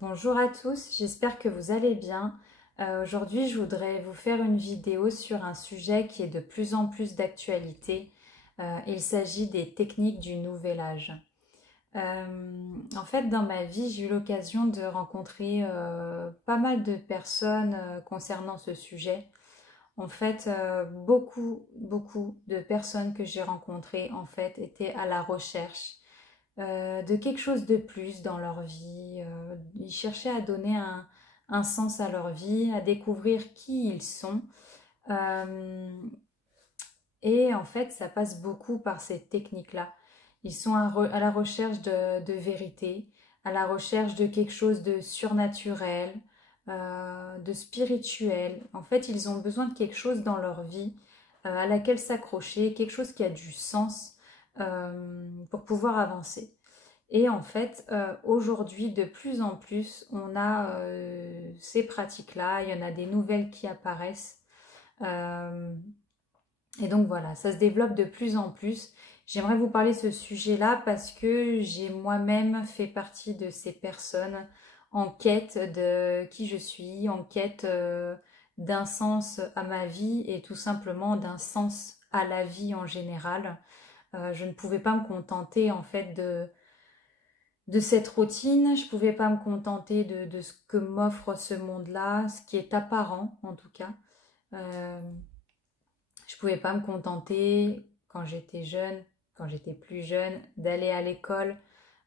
Bonjour à tous, j'espère que vous allez bien. Aujourd'hui, je voudrais vous faire une vidéo sur un sujet qui est de plus en plus d'actualité. Il s'agit des techniques du nouvel âge. En fait, dans ma vie, j'ai eu l'occasion de rencontrer pas mal de personnes concernant ce sujet. En fait, beaucoup de personnes que j'ai rencontrées en fait étaient à la recherche de quelque chose de plus dans leur vie. Ils cherchaient à donner un sens à leur vie, à découvrir qui ils sont. Euh, et en fait, ça passe beaucoup par ces techniques-là. Ils sont à la recherche de vérité, à la recherche de quelque chose de surnaturel, de spirituel. En fait, ils ont besoin de quelque chose dans leur vie à laquelle s'accrocher, quelque chose qui a du sens pour pouvoir avancer. Et en fait, aujourd'hui, de plus en plus, on a ces pratiques-là, il y en a des nouvelles qui apparaissent. Euh, et donc voilà, ça se développe de plus en plus. J'aimerais vous parler de ce sujet-là parce que j'ai moi-même fait partie de ces personnes en quête de qui je suis, en quête d'un sens à ma vie et tout simplement d'un sens à la vie en général. Je ne pouvais pas me contenter en fait de cette routine, je pouvais pas me contenter de ce que m'offre ce monde-là, ce qui est apparent en tout cas. Euh, je pouvais pas me contenter quand j'étais jeune, quand j'étais plus jeune, d'aller à l'école,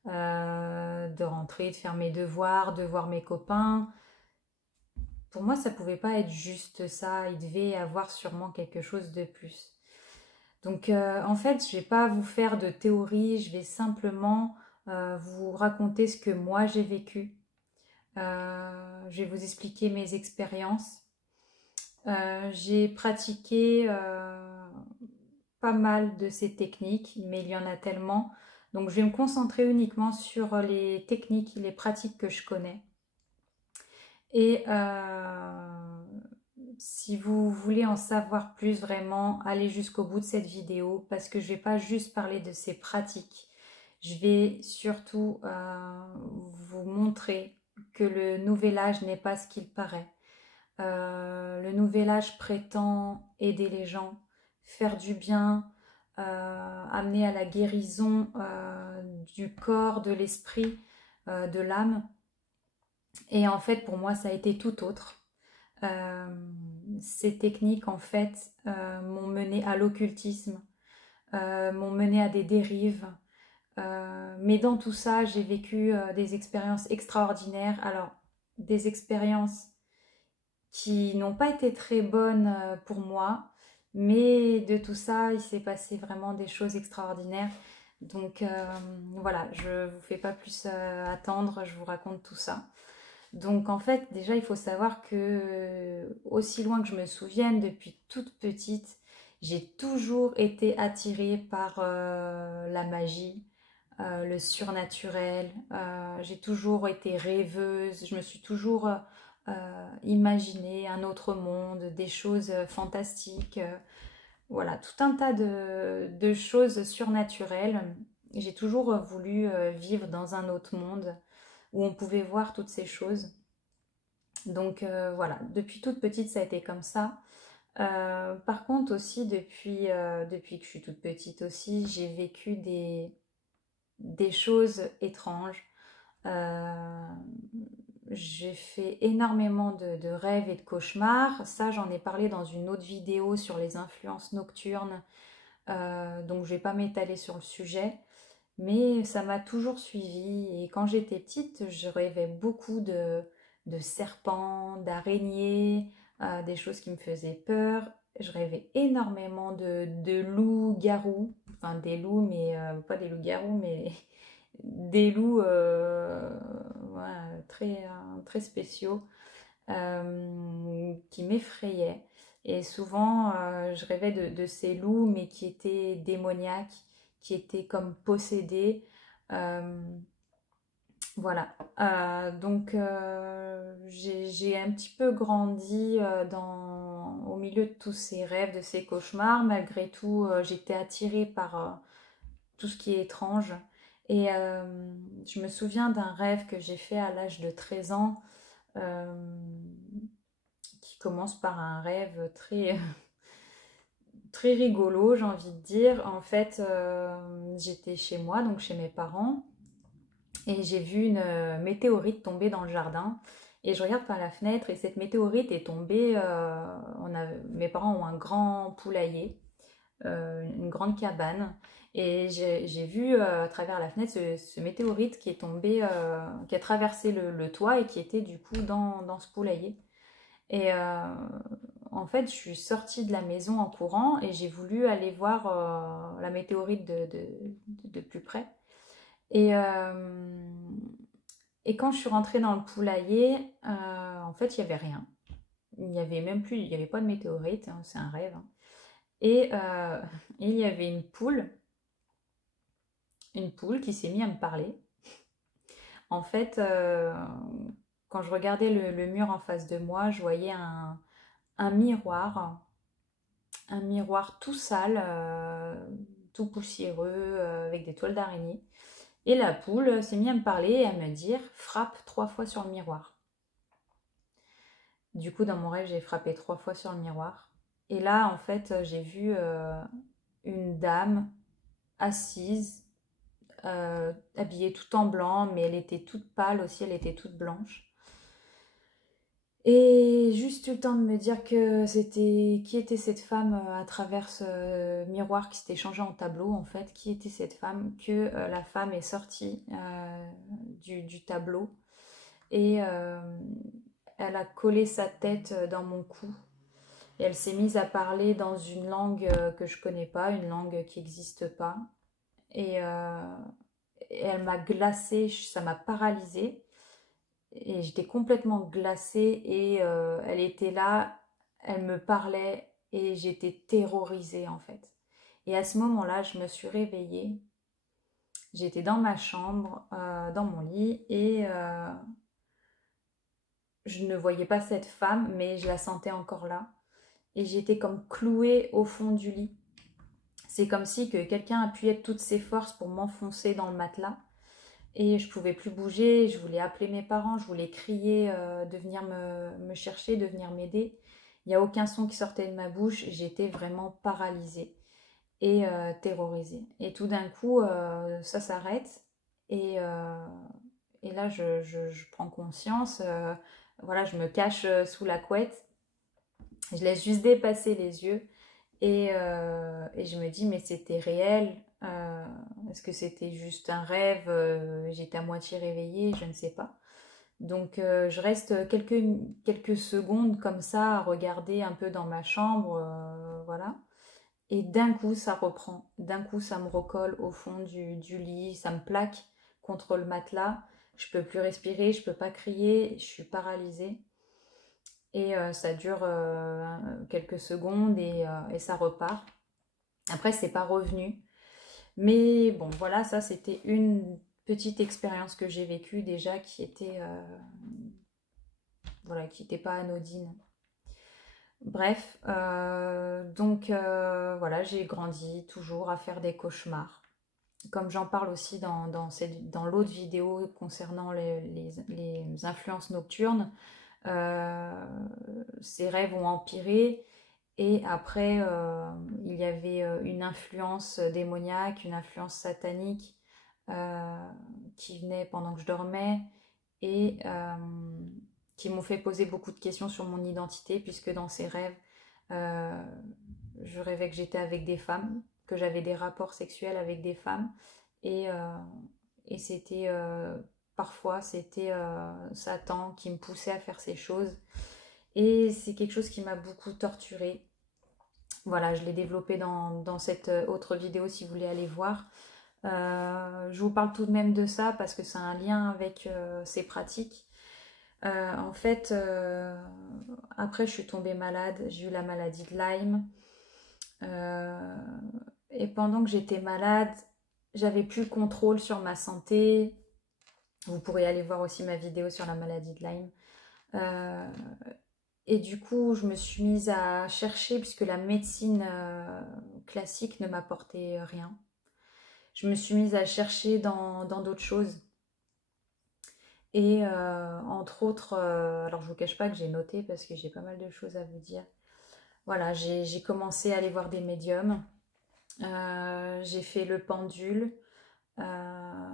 de rentrer, de faire mes devoirs, de voir mes copains. Pour moi, ça pouvait pas être juste ça, il devait y avoir sûrement quelque chose de plus. Donc en fait, je vais pas vous faire de théorie, je vais simplement vous raconter ce que moi j'ai vécu. Je vais vous expliquer mes expériences. J'ai pratiqué pas mal de ces techniques, mais il y en a tellement. Donc je vais me concentrer uniquement sur les techniques, les pratiques que je connais. Et si vous voulez en savoir plus vraiment, allez jusqu'au bout de cette vidéo parce que je ne vais pas juste parler de ces pratiques. Je vais surtout vous montrer que le nouvel âge n'est pas ce qu'il paraît. Le nouvel âge prétend aider les gens, faire du bien, amener à la guérison du corps, de l'esprit, de l'âme. Et en fait, pour moi, ça a été tout autre. Euh, Ces techniques, en fait, m'ont mené à l'occultisme, m'ont mené à des dérives. Mais dans tout ça, j'ai vécu des expériences extraordinaires. Alors, des expériences qui n'ont pas été très bonnes pour moi, mais de tout ça, il s'est passé vraiment des choses extraordinaires. Donc voilà, je vous fais pas plus attendre, je vous raconte tout ça. Donc en fait, déjà, il faut savoir que aussi loin que je me souvienne, depuis toute petite, j'ai toujours été attirée par la magie, le surnaturel. J'ai toujours été rêveuse, je me suis toujours imaginé un autre monde, des choses fantastiques. Voilà, tout un tas de choses surnaturelles. J'ai toujours voulu vivre dans un autre monde où on pouvait voir toutes ces choses. Donc voilà, depuis toute petite, ça a été comme ça. Par contre aussi, depuis que je suis toute petite aussi, j'ai vécu des choses étranges. Euh, j'ai fait énormément de rêves et de cauchemars. Ça, j'en ai parlé dans une autre vidéo sur les influences nocturnes. Donc, je vais pas m'étaler sur le sujet. Mais ça m'a toujours suivie. Et quand j'étais petite, je rêvais beaucoup de serpents, d'araignées, des choses qui me faisaient peur. Je rêvais énormément de loups-garous. Enfin, des loups, mais pas des loups-garous, mais des loups ouais, très spéciaux qui m'effrayaient. Et souvent, je rêvais de ces loups, mais qui étaient démoniaques, qui étaient comme possédés. Euh, voilà. Donc, j'ai un petit peu grandi au milieu de tous ces rêves, de ces cauchemars. Malgré tout, j'étais attirée par tout ce qui est étrange. Et je me souviens d'un rêve que j'ai fait à l'âge de 13 ans, qui commence par un rêve très, très rigolo, j'ai envie de dire. En fait, j'étais chez moi, donc chez mes parents, et j'ai vu une météorite tomber dans le jardin. Et je regarde par la fenêtre et cette météorite est tombée. Mes parents ont un grand poulailler, une grande cabane. Et j'ai vu à travers la fenêtre ce météorite qui est tombé, qui a traversé le toit et qui était du coup dans ce poulailler. Et en fait, je suis sortie de la maison en courant et j'ai voulu aller voir la météorite de plus près. Et, et quand je suis rentrée dans le poulailler, en fait, il n'y avait rien. Il n'y avait même plus, il n'y avait pas de météorite, hein, c'est un rêve, hein. Et, et il y avait une poule qui s'est mise à me parler. En fait, quand je regardais le mur en face de moi, je voyais un miroir, un miroir tout sale, tout poussiéreux, avec des toiles d'araignée. Et la poule s'est mise à me parler et à me dire frappe 3 fois sur le miroir. Du coup, dans mon rêve, j'ai frappé 3 fois sur le miroir. Et là, en fait, j'ai vu une dame assise, habillée tout en blanc, mais elle était toute pâle aussi, elle était toute blanche. Et juste eu le temps de me dire que c'était qui était cette femme à travers ce miroir qui s'était changé en tableau en fait, qui était cette femme, que la femme est sortie du tableau et elle a collé sa tête dans mon cou et elle s'est mise à parler dans une langue que je connais pas, une langue qui n'existe pas et, et elle m'a glacée, ça m'a paralysée. Et j'étais complètement glacée et elle était là, elle me parlait et j'étais terrorisée en fait. Et à ce moment-là, je me suis réveillée. J'étais dans ma chambre, dans mon lit et je ne voyais pas cette femme, mais je la sentais encore là. Et j'étais comme clouée au fond du lit. C'est comme si que quelqu'un appuyait de toutes ses forces pour m'enfoncer dans le matelas. Et je pouvais plus bouger, je voulais appeler mes parents, je voulais crier de venir me chercher, de venir m'aider. Il n'y a aucun son qui sortait de ma bouche, j'étais vraiment paralysée et terrorisée. Et tout d'un coup, ça s'arrête et, et là, je prends conscience, voilà, je me cache sous la couette, je laisse juste dépasser les yeux et je me dis, mais c'était réel. Est-ce que c'était juste un rêve? J'étais à moitié réveillée, je ne sais pas. Donc je reste quelques secondes comme ça à regarder un peu dans ma chambre, voilà. Et d'un coup ça reprend, d'un coup ça me recolle au fond du lit, ça me plaque contre le matelas. Je peux plus respirer, je peux pas crier, je suis paralysée. Et ça dure quelques secondes et ça repart. Après, c'est pas revenu. Mais bon, voilà, ça c'était une petite expérience que j'ai vécue déjà qui était, voilà, qui n'était pas anodine. Bref, donc voilà, j'ai grandi toujours à faire des cauchemars. Comme j'en parle aussi dans l'autre vidéo concernant les influences nocturnes, ces rêves ont empiré. Et après, il y avait une influence démoniaque, une influence satanique qui venait pendant que je dormais et qui m'ont fait poser beaucoup de questions sur mon identité, puisque dans ces rêves, euh, je rêvais que j'étais avec des femmes, que j'avais des rapports sexuels avec des femmes, et, euh, et c'était parfois c'était Satan qui me poussait à faire ces choses. Et c'est quelque chose qui m'a beaucoup torturée. Voilà, je l'ai développé dans cette autre vidéo si vous voulez aller voir. Je vous parle tout de même de ça parce que c'est un lien avec ces pratiques. En fait, après je suis tombée malade, j'ai eu la maladie de Lyme. Euh, et pendant que j'étais malade, j'avais plus le contrôle sur ma santé. Vous pourrez aller voir aussi ma vidéo sur la maladie de Lyme. Euh, et du coup, je me suis mise à chercher puisque la médecine classique ne m'apportait rien. je me suis mise à chercher dans d'autres choses. Et entre autres, alors je vous cache pas que j'ai noté parce que j'ai pas mal de choses à vous dire. Voilà, j'ai commencé à aller voir des médiums. J'ai fait le pendule. Euh,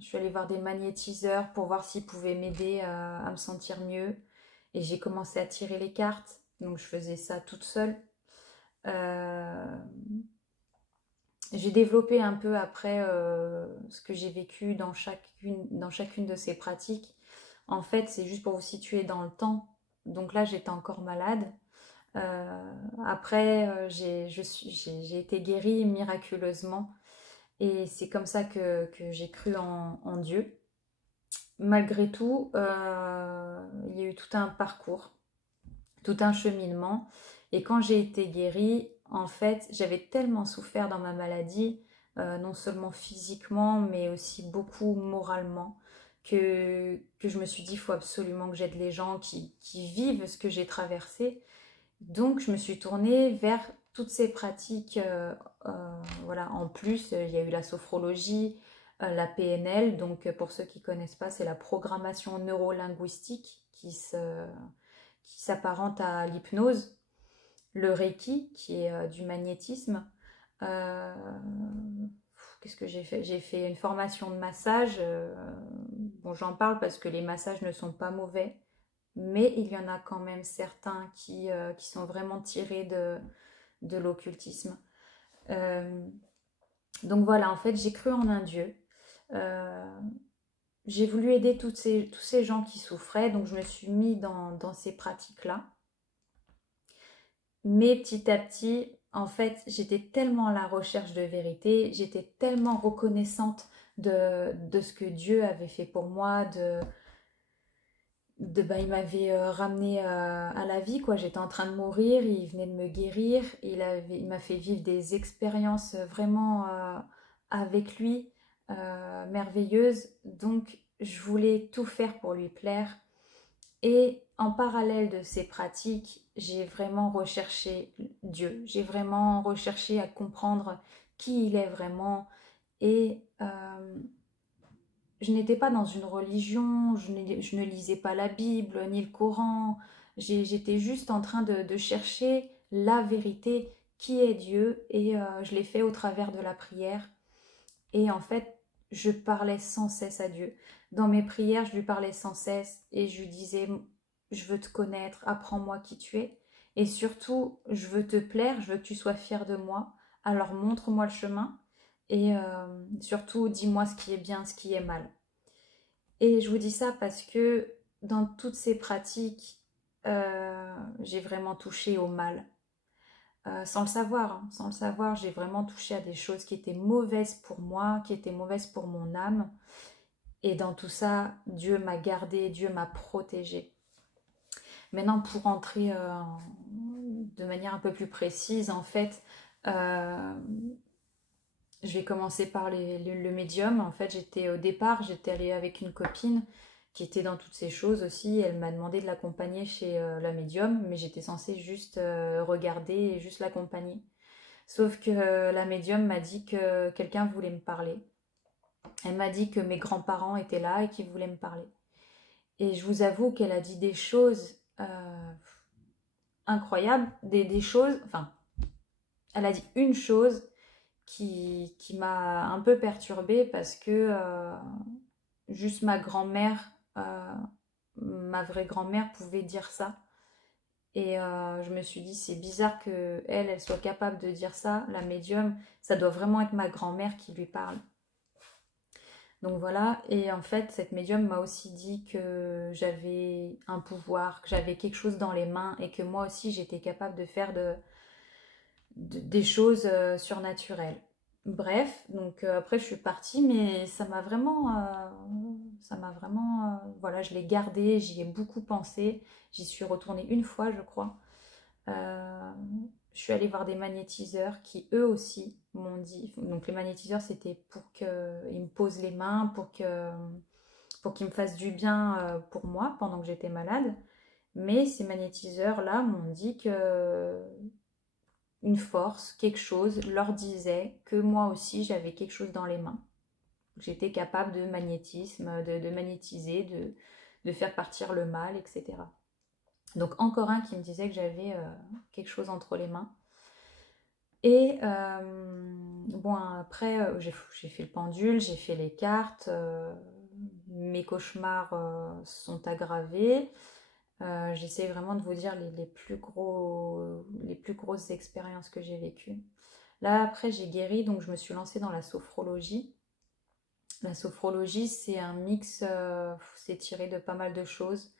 je suis allée voir des magnétiseurs pour voir s'ils pouvaient m'aider à me sentir mieux. Et j'ai commencé à tirer les cartes. Donc je faisais ça toute seule. Euh, j'ai développé un peu après ce que j'ai vécu dans chacune de ces pratiques. En fait, c'est juste pour vous situer dans le temps. Donc là, j'étais encore malade. Après, j'ai été guérie miraculeusement. Et c'est comme ça que j'ai cru en Dieu. Malgré tout, il y a eu tout un parcours, tout un cheminement. Et quand j'ai été guérie, en fait, j'avais tellement souffert dans ma maladie, non seulement physiquement, mais aussi beaucoup moralement, que je me suis dit, il faut absolument que j'aide les gens qui vivent ce que j'ai traversé. Donc, je me suis tournée vers toutes ces pratiques. Voilà. En plus, il y a eu la sophrologie, la PNL. Donc, pour ceux qui ne connaissent pas, c'est la programmation neurolinguistique qui s'apparente à l'hypnose. Le Reiki, qui est du magnétisme. Euh, Qu'est-ce que j'ai fait? J'ai fait une formation de massage. Bon, j'en parle parce que les massages ne sont pas mauvais, mais il y en a quand même certains qui sont vraiment tirés de l'occultisme. Euh, donc voilà, en fait, j'ai cru en un Dieu. Euh, j'ai voulu aider tous ces gens qui souffraient, donc je me suis mis dans ces pratiques-là. Mais petit à petit, en fait, j'étais tellement à la recherche de vérité, j'étais tellement reconnaissante de ce que Dieu avait fait pour moi, il m'avait ramené à la vie, quoi. J'étais en train de mourir, il venait de me guérir, il m'a fait vivre des expériences vraiment avec lui, merveilleuses. Donc, je voulais tout faire pour lui plaire. Et en parallèle de ces pratiques, j'ai vraiment recherché Dieu. J'ai vraiment recherché à comprendre qui il est vraiment. Et je n'étais pas dans une religion, je ne lisais pas la Bible ni le Coran. J'étais juste en train de chercher la vérité, qui est Dieu, et je l'ai fait au travers de la prière. Et en fait, je parlais sans cesse à Dieu. Dans mes prières, je lui parlais sans cesse et je lui disais, je veux te connaître, apprends-moi qui tu es. Et surtout, je veux te plaire, je veux que tu sois fier de moi. Alors montre-moi le chemin et surtout, dis-moi ce qui est bien, ce qui est mal. Et je vous dis ça parce que dans toutes ces pratiques, j'ai vraiment touché au mal. Sans le savoir, hein. Sans le savoir, j'ai vraiment touché à des choses qui étaient mauvaises pour moi, qui étaient mauvaises pour mon âme. Et dans tout ça, Dieu m'a gardée, Dieu m'a protégée. Maintenant, pour entrer de manière un peu plus précise, en fait, euh, je vais commencer par le médium. En fait, au départ, j'étais allée avec une copine qui était dans toutes ces choses aussi. Elle m'a demandé de l'accompagner chez la médium, mais j'étais censée juste regarder et juste l'accompagner. Sauf que la médium m'a dit que quelqu'un voulait me parler. Elle m'a dit que mes grands-parents étaient là et qu'ils voulaient me parler. Et je vous avoue qu'elle a dit des choses incroyables, des choses, enfin, elle a dit une chose qui m'a un peu perturbée parce que juste ma grand-mère, ma vraie grand-mère pouvait dire ça. Et je me suis dit, c'est bizarre que elle soit capable de dire ça, la médium, ça doit vraiment être ma grand-mère qui lui parle. Donc voilà, et en fait, cette médium m'a aussi dit que j'avais un pouvoir, que j'avais quelque chose dans les mains et que moi aussi j'étais capable de faire des choses surnaturelles. Bref, donc après je suis partie, mais voilà, je l'ai gardé, j'y ai beaucoup pensé, j'y suis retournée une fois, je crois. Euh, je suis allée voir des magnétiseurs qui eux aussi m'ont dit, donc les magnétiseurs c'était pour qu'ils me posent les mains, pour qu'ils me fassent du bien pour moi pendant que j'étais malade. Mais ces magnétiseurs-là m'ont dit que une force, quelque chose leur disait que moi aussi j'avais quelque chose dans les mains. J'étais capable de magnétisme, de magnétiser, de faire partir le mal, etc. Donc encore un qui me disait que j'avais quelque chose entre les mains. Et bon, après, j'ai fait le pendule, j'ai fait les cartes, mes cauchemars sont aggravés. J'essaie vraiment de vous dire les plus grosses expériences que j'ai vécues. Là, après, j'ai guéri, donc je me suis lancée dans la sophrologie. La sophrologie, c'est un mix, c'est tiré de pas mal de choses.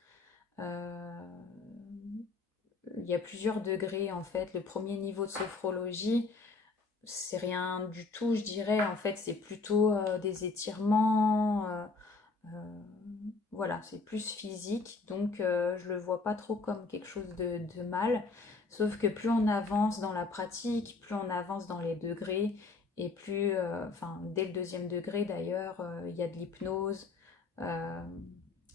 Euh, il y a plusieurs degrés en fait. Le premier niveau de sophrologie, c'est rien du tout, je dirais. En fait, c'est plutôt des étirements. Voilà, c'est plus physique. Donc, je le vois pas trop comme quelque chose de mal. Sauf que plus on avance dans la pratique, plus on avance dans les degrés. Et plus, enfin, dès le deuxième degré d'ailleurs, il y a de l'hypnose. Euh,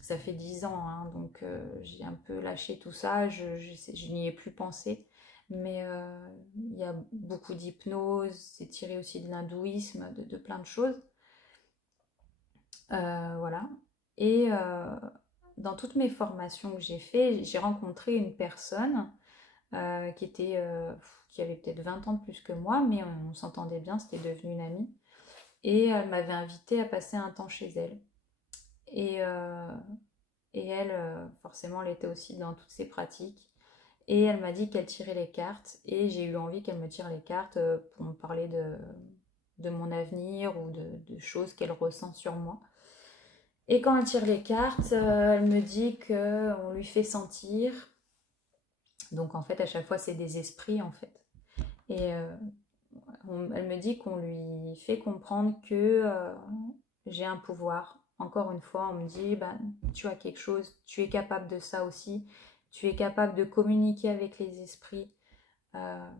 Ça fait 10 ans, hein, donc j'ai un peu lâché tout ça, je n'y ai plus pensé. Mais il y a beaucoup d'hypnose, c'est tiré aussi de l'hindouisme, de plein de choses. Voilà. Et dans toutes mes formations que j'ai fait, j'ai rencontré une personne qui avait peut-être 20 ans de plus que moi, mais on s'entendait bien, c'était devenu une amie. Et elle m'avait invitée à passer un temps chez elle. Et, euh, et elle, forcément, elle était aussi dans toutes ses pratiques. Et elle m'a dit qu'elle tirait les cartes. Et j'ai eu envie qu'elle me tire les cartes pour me parler de mon avenir ou de choses qu'elle ressent sur moi. Et quand elle tire les cartes, elle me dit qu'on lui fait sentir. Donc en fait, à chaque fois, c'est des esprits en fait. Et elle me dit qu'on lui fait comprendre que j'ai un pouvoir. Encore une fois, on me dit, ben, tu as quelque chose, tu es capable de ça aussi. Tu es capable de communiquer avec les esprits. Euh,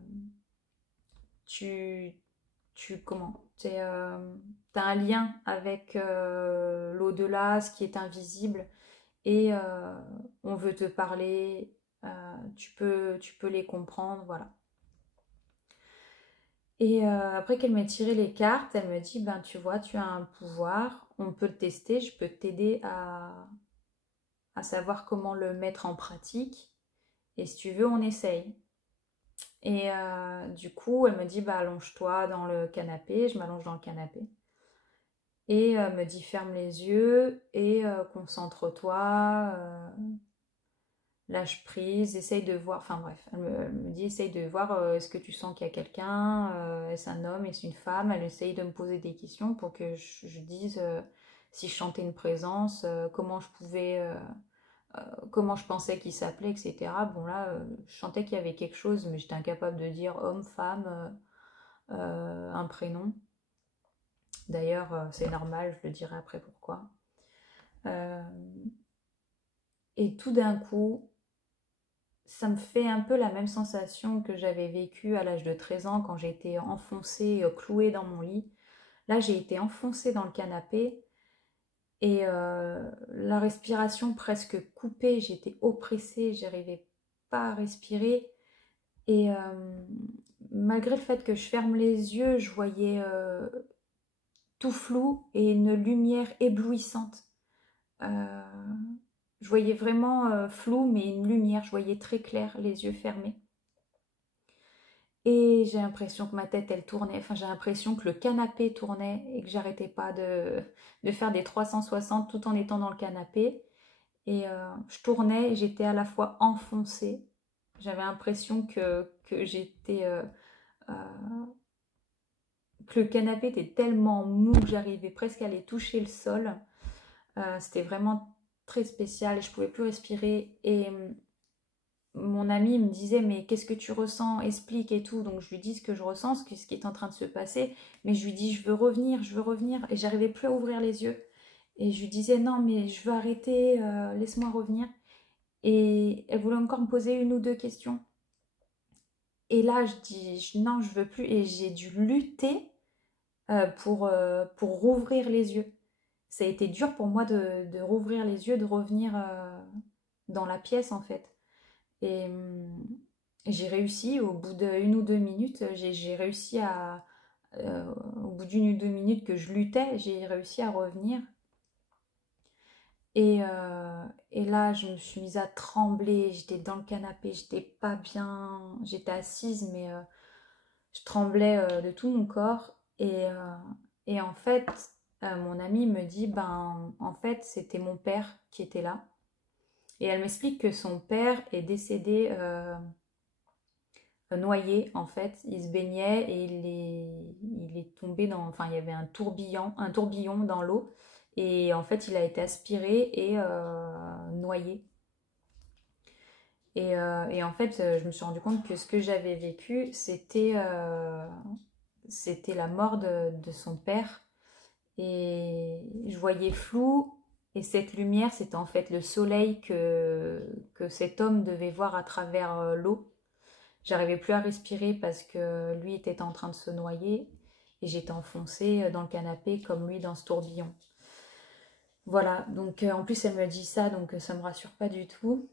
tu, comment t'as un lien avec l'au-delà, ce qui est invisible. Et on veut te parler, tu peux les comprendre, voilà. Et après qu'elle m'ait tiré les cartes, elle me dit, ben tu vois, tu as un pouvoir, on peut le tester, je peux t'aider à savoir comment le mettre en pratique, et si tu veux, on essaye. Et du coup, elle me dit, bah allonge-toi dans le canapé, je m'allonge dans le canapé. Et me dit, ferme les yeux et concentre-toi. Lâche prise, essaye de voir, enfin bref, elle me dit essaye de voir est-ce que tu sens qu'il y a quelqu'un, est-ce un homme, est-ce une femme, elle essaye de me poser des questions pour que je dise si je chantais une présence, comment je pouvais, comment je pensais qu'il s'appelait, etc. Bon là, je sentais qu'il y avait quelque chose, mais j'étais incapable de dire homme, femme, un prénom. D'ailleurs, c'est normal, je le dirai après pourquoi. Euh, et tout d'un coup, ça me fait un peu la même sensation que j'avais vécue à l'âge de 13 ans quand j'ai été enfoncée, clouée dans mon lit. Là, j'ai été enfoncée dans le canapé et la respiration presque coupée, j'étais oppressée, j'arrivais pas à respirer. Et malgré le fait que je ferme les yeux, je voyais tout flou et une lumière éblouissante. Euh, je voyais vraiment flou, mais une lumière, je voyais très clair, les yeux fermés. Et j'ai l'impression que ma tête, elle tournait, enfin j'ai l'impression que le canapé tournait et que j'arrêtais pas de faire des 360 tout en étant dans le canapé. Et je tournais et j'étais à la fois enfoncée. J'avais l'impression que j'étais... euh, que le canapé était tellement mou que j'arrivais presque à aller toucher le sol. C'était vraiment très spécial et je pouvais plus respirer. Et mon ami me disait mais qu'est-ce que tu ressens, explique et tout, donc je lui dis ce que je ressens, ce qui est en train de se passer, mais je lui dis je veux revenir et j'arrivais plus à ouvrir les yeux et je lui disais non mais je veux arrêter, laisse-moi revenir, et elle voulait encore me poser une ou deux questions et là je dis non je veux plus, et j'ai dû lutter pour rouvrir les yeux. Ça a été dur pour moi de rouvrir les yeux, de revenir dans la pièce en fait. Et j'ai réussi, au bout d'une ou deux minutes, j'ai réussi au bout d'une ou deux minutes que je luttais, j'ai réussi à revenir. Et là, je me suis mise à trembler, j'étais dans le canapé, j'étais pas bien, j'étais assise, mais je tremblais de tout mon corps. Et en fait, mon amie me dit, ben, en fait, c'était mon père qui était là. Et elle m'explique que son père est décédé noyé, en fait. Il se baignait et il est tombé dans... Enfin, il y avait un tourbillon dans l'eau. Et en fait, il a été aspiré et noyé. Et en fait, je me suis rendu compte que ce que j'avais vécu, c'était la mort de son père. Et je voyais flou. Et cette lumière, c'était en fait le soleil que cet homme devait voir à travers l'eau. J'arrivais plus à respirer parce que lui était en train de se noyer. Et j'étais enfoncée dans le canapé comme lui dans ce tourbillon. Voilà, donc en plus elle me dit ça, donc ça me rassure pas du tout.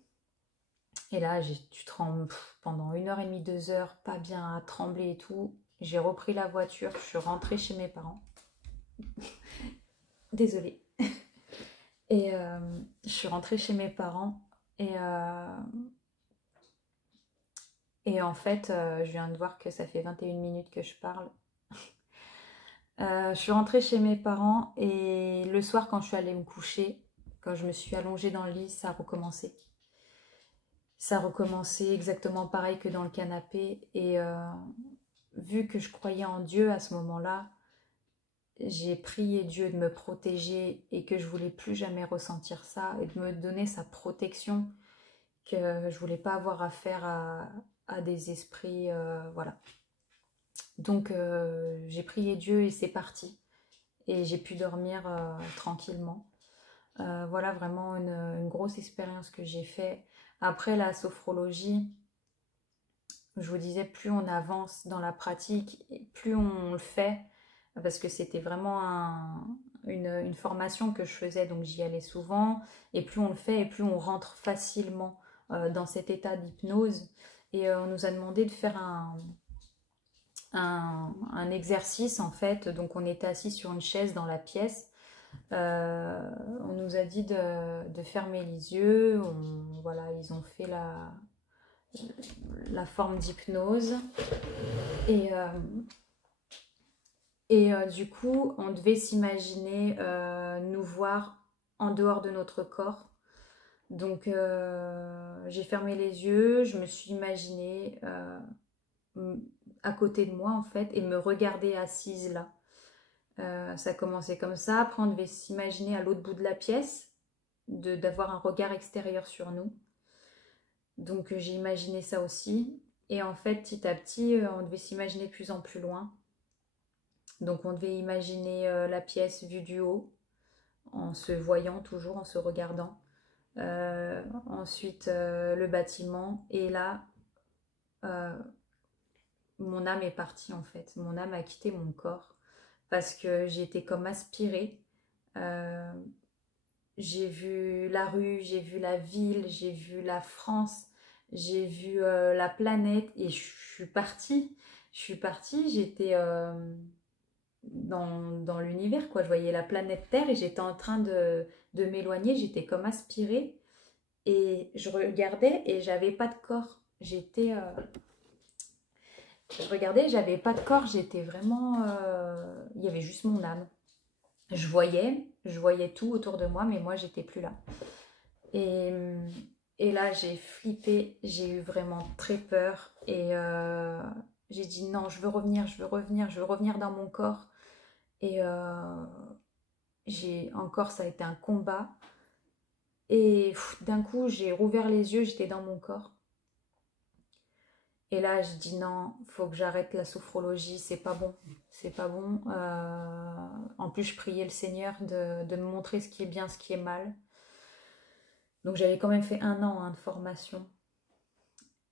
Et là, tu trembles pendant 1 heure et demie, 2 heures, pas bien, à trembler et tout. J'ai repris la voiture, je suis rentrée chez mes parents. Désolée. Et je suis rentrée chez mes parents. Et, et en fait, je viens de voir que ça fait 21 minutes que je parle. Je suis rentrée chez mes parents et le soir, quand je suis allée me coucher, quand je me suis allongée dans le lit, ça a recommencé. Ça a recommencé exactement pareil que dans le canapé. Et vu que je croyais en Dieu à ce moment-là, j'ai prié Dieu de me protéger et que je voulais plus jamais ressentir ça et de me donner sa protection, que je voulais pas avoir affaire à des esprits, voilà. Donc j'ai prié Dieu et c'est parti. Et j'ai pu dormir tranquillement. Voilà vraiment une grosse expérience que j'ai fait. Après la sophrologie, je vous disais, plus on avance dans la pratique, plus on le fait, parce que c'était vraiment une formation que je faisais, donc j'y allais souvent, et plus on le fait, et plus on rentre facilement dans cet état d'hypnose. Et on nous a demandé de faire un exercice, en fait, donc on était assis sur une chaise dans la pièce. On nous a dit de fermer les yeux. Voilà, ils ont fait la forme d'hypnose. Et, du coup, on devait s'imaginer nous voir en dehors de notre corps. Donc, j'ai fermé les yeux, je me suis imaginée à côté de moi, en fait, et me regarder assise là. Ça a commencé comme ça. Après, on devait s'imaginer à l'autre bout de la pièce, d'avoir un regard extérieur sur nous. Donc, j'ai imaginé ça aussi. Et en fait, petit à petit, on devait s'imaginer de plus en plus loin. Donc on devait imaginer la pièce vue du haut, en se voyant toujours, en se regardant. Ensuite le bâtiment. Et là, euh, mon âme est partie en fait. Mon âme a quitté mon corps parce que j'ai été comme aspirée. Euh, j'ai vu la rue, j'ai vu la ville, j'ai vu la France, j'ai vu la planète et je suis partie. Je suis partie, j'étais... dans l'univers, quoi. Je voyais la planète Terre et j'étais en train de m'éloigner, j'étais comme aspirée et je regardais et j'avais pas de corps. Je regardais, j'avais pas de corps, j'étais vraiment... il y avait juste mon âme. Je voyais tout autour de moi, mais moi j'étais plus là. Et, et là j'ai flippé, j'ai eu vraiment très peur et j'ai dit non, je veux revenir, je veux revenir, je veux revenir dans mon corps. Et ça a été un combat. Et d'un coup, j'ai rouvert les yeux, j'étais dans mon corps. Et là, je dis non, faut que j'arrête la sophrologie, c'est pas bon. C'est pas bon. En plus, je priais le Seigneur de me montrer ce qui est bien, ce qui est mal. Donc j'avais quand même fait 1 an de formation.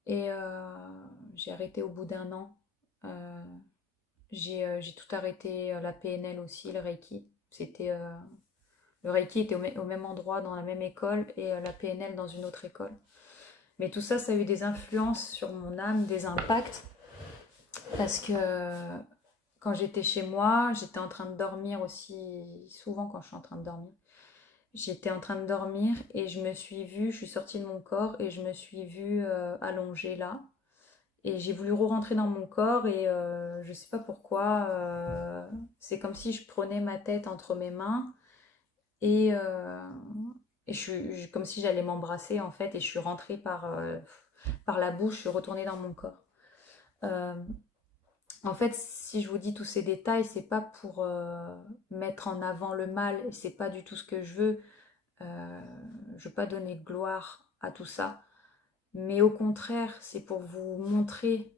Et j'ai arrêté au bout d'1 an. J'ai tout arrêté, la PNL aussi, le Reiki. Le Reiki était au même endroit, dans la même école, et la PNL dans une autre école. Mais tout ça, ça a eu des influences sur mon âme, des impacts. Parce que quand j'étais chez moi, j'étais en train de dormir aussi, souvent quand je suis en train de dormir. J'étais en train de dormir et je me suis vue, je suis sortie de mon corps et je me suis vue allongée là. Et j'ai voulu re-rentrer dans mon corps et je sais pas pourquoi, c'est comme si je prenais ma tête entre mes mains et, comme si j'allais m'embrasser en fait et je suis rentrée par la bouche, je suis retournée dans mon corps. Euh, En fait, si je vous dis tous ces détails, c'est pas pour mettre en avant le mal, et c'est pas du tout ce que je veux. Je veux pas donner gloire à tout ça, mais au contraire, c'est pour vous montrer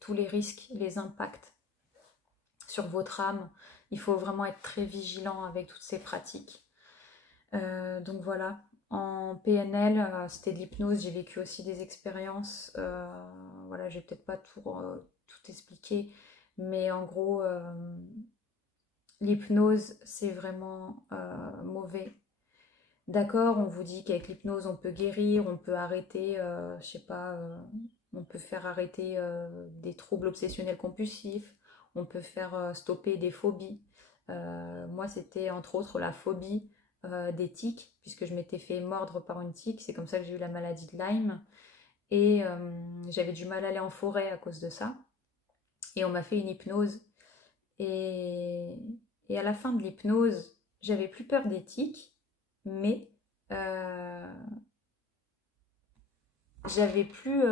tous les risques, les impacts sur votre âme. Il faut vraiment être très vigilant avec toutes ces pratiques. Donc voilà. En PNL, c'était de l'hypnose. J'ai vécu aussi des expériences. Voilà, je vais peut-être pas tout expliquer, mais en gros, l'hypnose, c'est vraiment mauvais. D'accord, on vous dit qu'avec l'hypnose, on peut guérir, on peut arrêter, je sais pas, on peut faire arrêter des troubles obsessionnels compulsifs, on peut faire stopper des phobies. Moi, c'était entre autres la phobie des tiques, puisque je m'étais fait mordre par une tique. C'est comme ça que j'ai eu la maladie de Lyme. Et j'avais du mal à aller en forêt à cause de ça. Et on m'a fait une hypnose. Et, et à la fin de l'hypnose, j'avais plus peur des tiques, mais j'avais plus,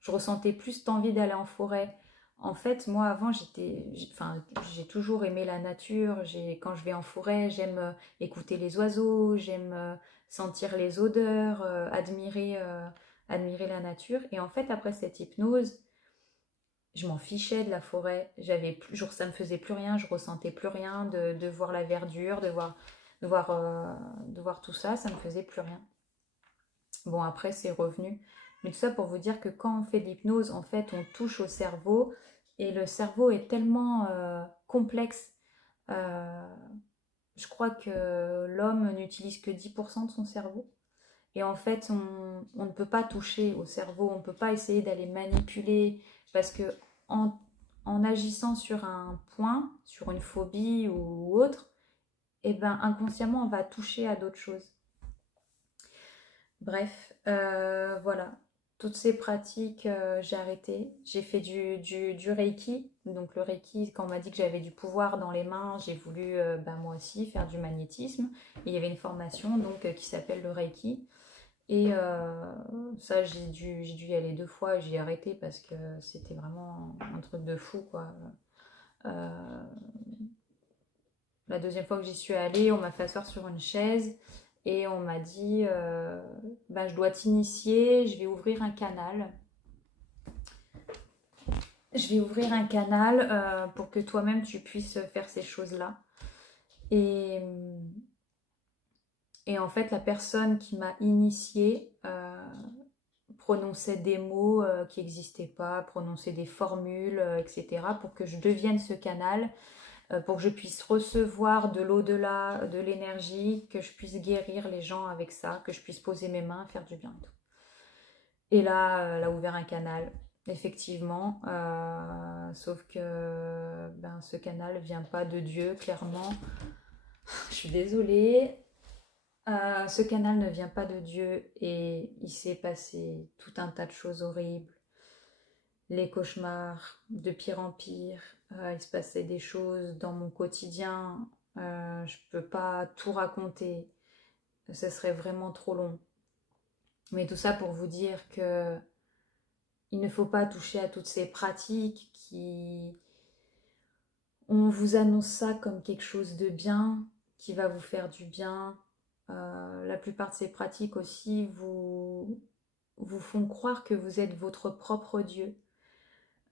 je ressentais plus cette envie d'aller en forêt. En fait, moi avant, j'ai toujours aimé la nature. Quand je vais en forêt, j'aime écouter les oiseaux, j'aime sentir les odeurs, admirer la nature. Et en fait, après cette hypnose, je m'en fichais de la forêt. Ça me faisait plus rien, je ressentais plus rien de voir la verdure, de voir tout ça, ça me faisait plus rien. Bon, après, c'est revenu. Mais tout ça pour vous dire que quand on fait de l'hypnose, en fait, on touche au cerveau. Et le cerveau est tellement complexe. Euh, je crois que l'homme n'utilise que 10% de son cerveau. Et en fait, on ne peut pas toucher au cerveau, on ne peut pas essayer d'aller manipuler. Parce que en agissant sur un point, sur une phobie ou autre, eh ben, inconsciemment, on va toucher à d'autres choses. Bref, voilà. Toutes ces pratiques, j'ai arrêté. J'ai fait du Reiki. Donc le Reiki, quand on m'a dit que j'avais du pouvoir dans les mains, j'ai voulu moi aussi faire du magnétisme. Et il y avait une formation donc, qui s'appelle le Reiki. Et ça, j'ai dû y aller 2 fois. J'ai arrêté parce que c'était vraiment un truc de fou, quoi. Euh, la deuxième fois que j'y suis allée, on m'a fait asseoir sur une chaise. Et on m'a dit, je dois t'initier, je vais ouvrir un canal. Je vais ouvrir un canal pour que toi-même tu puisses faire ces choses-là. Et, et en fait, la personne qui m'a initiée prononçait des mots qui n'existaient pas, prononçait des formules, etc. pour que je devienne ce canal. Pour que je puisse recevoir de l'au-delà, de l'énergie, que je puisse guérir les gens avec ça, que je puisse poser mes mains, faire du bien et tout. Et là, elle a ouvert un canal, effectivement, sauf que ce canal ne vient pas de Dieu, clairement. Je suis désolée. Ce canal ne vient pas de Dieu et il s'est passé tout un tas de choses horribles. Les cauchemars, de pire en pire. Il se passait des choses dans mon quotidien. Je peux pas tout raconter. Ce serait vraiment trop long. Mais tout ça pour vous dire que il ne faut pas toucher à toutes ces pratiques qui... On vous annonce ça comme quelque chose de bien, qui va vous faire du bien. La plupart de ces pratiques aussi vous font croire que vous êtes votre propre Dieu.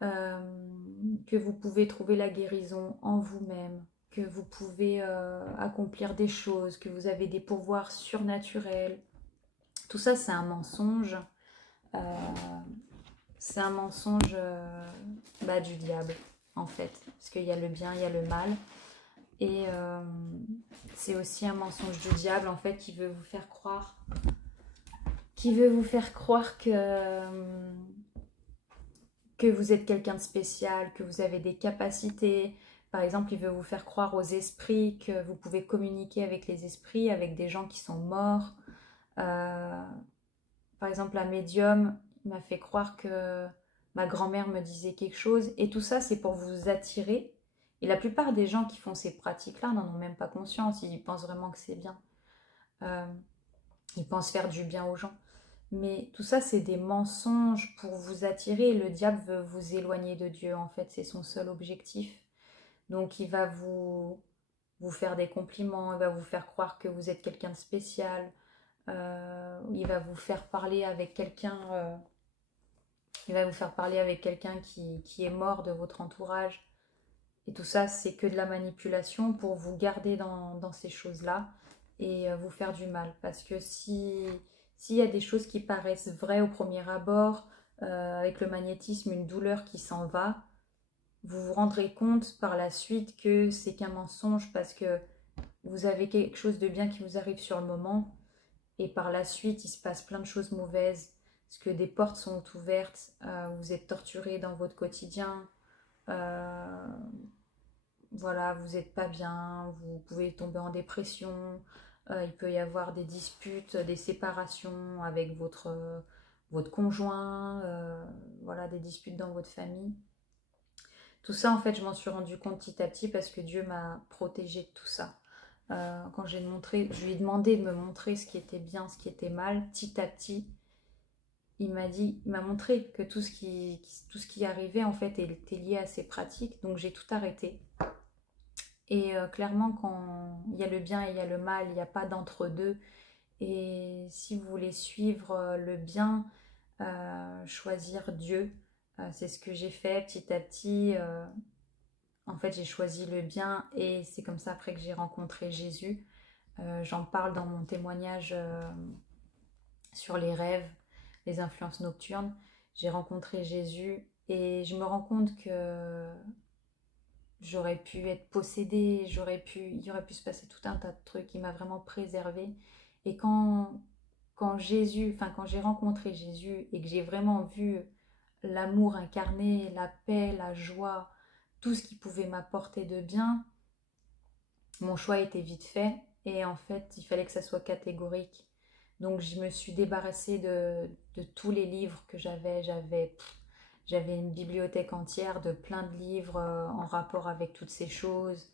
Que vous pouvez trouver la guérison en vous-même, que vous pouvez accomplir des choses, que vous avez des pouvoirs surnaturels. Tout ça, c'est un mensonge. C'est un mensonge du diable, en fait. Parce qu'il y a le bien, il y a le mal. Et c'est aussi un mensonge du diable, en fait, qui veut vous faire croire qui veut vous faire croire que vous êtes quelqu'un de spécial, que vous avez des capacités. Par exemple, il veut vous faire croire aux esprits, que vous pouvez communiquer avec les esprits, avec des gens qui sont morts. Par exemple, un médium m'a fait croire que ma grand-mère me disait quelque chose. Et tout ça, c'est pour vous attirer. Et la plupart des gens qui font ces pratiques-là n'en ont même pas conscience. Ils pensent vraiment que c'est bien. Ils pensent faire du bien aux gens. Mais tout ça, c'est des mensonges pour vous attirer. Le diable veut vous éloigner de Dieu, en fait. C'est son seul objectif. Donc, il va vous faire des compliments. Il va vous faire croire que vous êtes quelqu'un de spécial. Il va vous faire parler avec quelqu'un qui est mort de votre entourage. Et tout ça, c'est que de la manipulation pour vous garder dans ces choses-là et vous faire du mal. Parce que s'il y a des choses qui paraissent vraies au premier abord, avec le magnétisme, une douleur qui s'en va, vous vous rendrez compte par la suite que c'est qu'un mensonge parce que vous avez quelque chose de bien qui vous arrive sur le moment et par la suite, il se passe plein de choses mauvaises parce que des portes sont ouvertes, vous êtes torturé dans votre quotidien, voilà, vous n'êtes pas bien, vous pouvez tomber en dépression, il peut y avoir des disputes, des séparations avec votre conjoint, voilà, des disputes dans votre famille. Tout ça, en fait, je m'en suis rendu compte petit à petit parce que Dieu m'a protégée de tout ça. Quand je lui ai demandé de me montrer ce qui était bien, ce qui était mal, petit à petit, il m'a montré que tout ce qui arrivait, en fait, était lié à ces pratiques. Donc, j'ai tout arrêté. Et clairement, quand il y a le bien et il y a le mal, il n'y a pas d'entre-deux. Et si vous voulez suivre le bien, choisir Dieu, c'est ce que j'ai fait petit à petit. En fait, j'ai choisi le bien et c'est comme ça après que j'ai rencontré Jésus. J'en parle dans mon témoignage sur les rêves, les influences nocturnes. J'ai rencontré Jésus et je me rends compte que j'aurais pu être possédée, il aurait pu se passer tout un tas de trucs. Il m'a vraiment préservée. Et quand j'ai rencontré Jésus et que j'ai vraiment vu l'amour incarné, la paix, la joie, tout ce qui pouvait m'apporter de bien, mon choix était vite fait. Et en fait, il fallait que ça soit catégorique. Donc, je me suis débarrassée de tous les livres que j'avais. J'avais une bibliothèque entière de plein de livres en rapport avec toutes ces choses.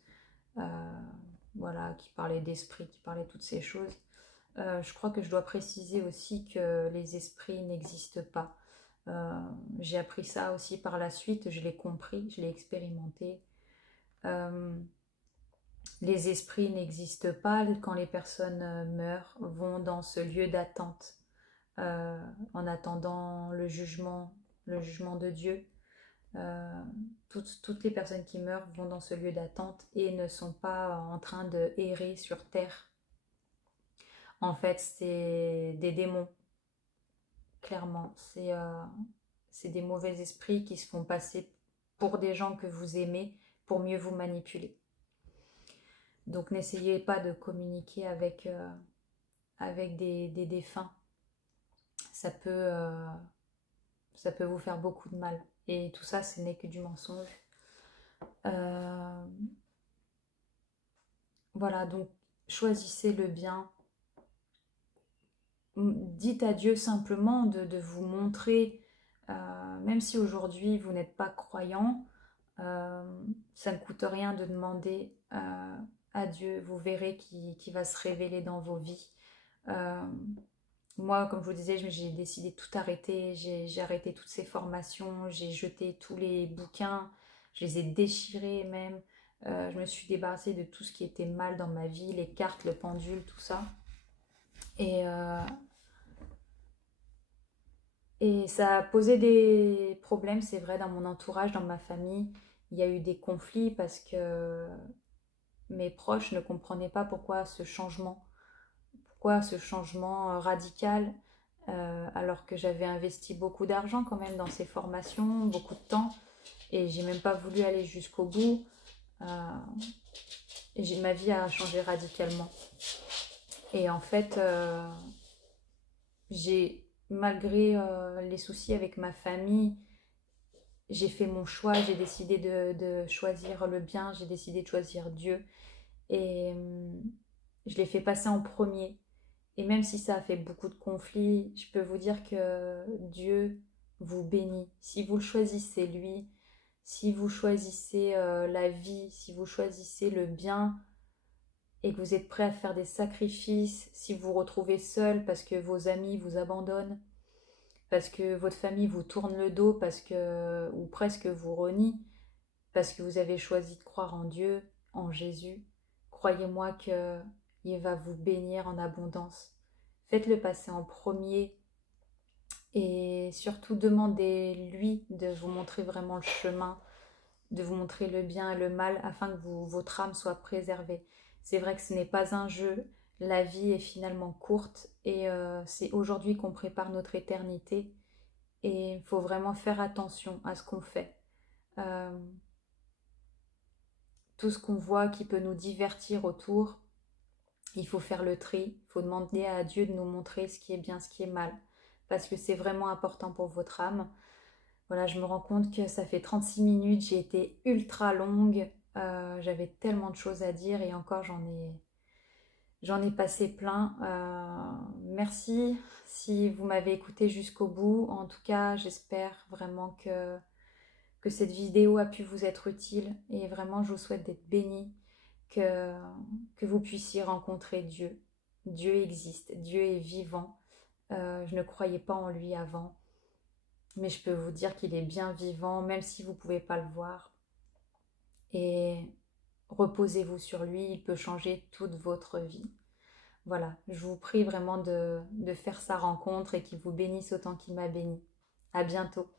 Voilà, qui parlaient d'esprit, qui parlaient de toutes ces choses. Je crois que je dois préciser aussi que les esprits n'existent pas. J'ai appris ça aussi par la suite, je l'ai compris, je l'ai expérimenté. Les esprits n'existent pas quand les personnes meurent, vont dans ce lieu d'attente en attendant le jugement de Dieu. Toutes les personnes qui meurent vont dans ce lieu d'attente et ne sont pas en train de errer sur terre. En fait, c'est des démons, clairement. C'est des mauvais esprits qui se font passer pour des gens que vous aimez pour mieux vous manipuler. Donc n'essayez pas de communiquer avec des défunts. Ça peut vous faire beaucoup de mal. Et tout ça, ce n'est que du mensonge. Voilà, donc choisissez le bien. Dites à Dieu simplement de vous montrer, même si aujourd'hui vous n'êtes pas croyant, ça ne coûte rien de demander à Dieu. Vous verrez qu'il va se révéler dans vos vies. Moi, comme je vous disais, j'ai décidé de tout arrêter. J'ai arrêté toutes ces formations, j'ai jeté tous les bouquins, je les ai déchirés même. Je me suis débarrassée de tout ce qui était mal dans ma vie, les cartes, le pendule, tout ça. Et ça a posé des problèmes, c'est vrai, dans mon entourage, dans ma famille. Il y a eu des conflits parce que mes proches ne comprenaient pas pourquoi ce changement radical, alors que j'avais investi beaucoup d'argent quand même dans ces formations, beaucoup de temps, et j'ai même pas voulu aller jusqu'au bout. Et ma vie a changé radicalement. Et en fait, malgré les soucis avec ma famille, j'ai fait mon choix, j'ai décidé de choisir le bien, j'ai décidé de choisir Dieu. Et je l'ai fait passer en premier. Et même si ça a fait beaucoup de conflits, je peux vous dire que Dieu vous bénit. Si vous le choisissez, lui, si vous choisissez la vie, si vous choisissez le bien et que vous êtes prêt à faire des sacrifices, si vous vous retrouvez seul parce que vos amis vous abandonnent, parce que votre famille vous tourne le dos, parce que, ou presque vous renie, parce que vous avez choisi de croire en Dieu, en Jésus, croyez-moi que il va vous bénir en abondance. Faites-le passer en premier et surtout demandez-lui de vous montrer vraiment le chemin, de vous montrer le bien et le mal afin que votre âme soit préservée. C'est vrai que ce n'est pas un jeu, la vie est finalement courte et c'est aujourd'hui qu'on prépare notre éternité et il faut vraiment faire attention à ce qu'on fait. Euh, tout ce qu'on voit qui peut nous divertir autour, il faut faire le tri, il faut demander à Dieu de nous montrer ce qui est bien, ce qui est mal, parce que c'est vraiment important pour votre âme. Voilà, je me rends compte que ça fait 36 minutes, j'ai été ultra longue, j'avais tellement de choses à dire et encore j'en ai passé plein. Merci si vous m'avez écouté jusqu'au bout. En tout cas, j'espère vraiment que cette vidéo a pu vous être utile et vraiment je vous souhaite d'être bénis, que, que vous puissiez rencontrer Dieu. Dieu existe, Dieu est vivant. Je ne croyais pas en lui avant, mais je peux vous dire qu'il est bien vivant, même si vous ne pouvez pas le voir. Et reposez-vous sur lui, il peut changer toute votre vie. Voilà, je vous prie vraiment de faire sa rencontre et qu'il vous bénisse autant qu'il m'a béni. À bientôt.